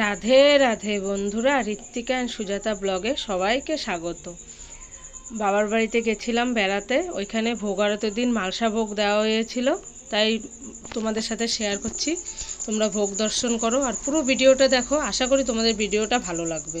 রাধে রাধে বন্ধুরা, ঋত্বিকা অ্যান্ড সুজাতা ব্লগে সবাইকে স্বাগত। বাবার বাড়িতে গেছিলাম বেড়াতে, ওইখানে ভোগ আরতের দিন মালসা ভোগ দেওয়া হয়েছিল, তাই তোমাদের সাথে শেয়ার করছি। তোমরা ভোগ দর্শন করো, আর পুরো ভিডিওটা দেখো, আশা করি তোমাদের ভিডিওটা ভালো লাগবে।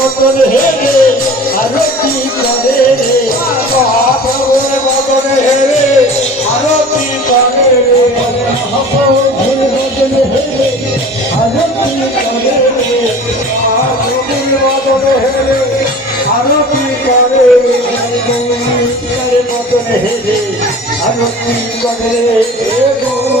মহাপ্রভুর বদল হে রে আরও কি করে। রে মহাপ্রভুর বদল হে রে আরও কি করে। রে মহাপ্রভুর বদল হে রে আরও কি করে। রে মহাপ্রভুর বদল হে রে করে। রে গৌরীর বদল হে রে আরও কি করে রে গৌর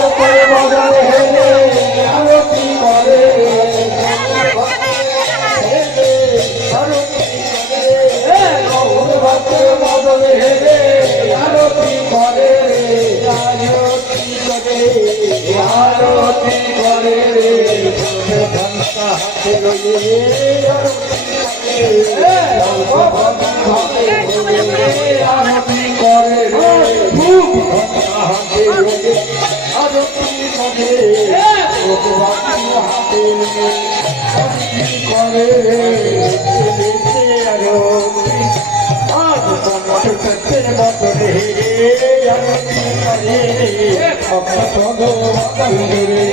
বদলে হে রে আরও কি করে কি করে রে আরতি করে রে হাতে আরতি করে ভগবান হাতে আরতি করে করে ভক্ত ভগবান রে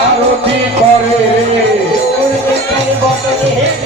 আরতি করে? বদলে আরতি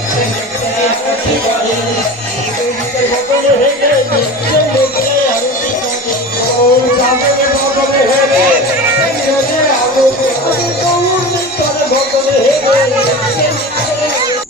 Thank you.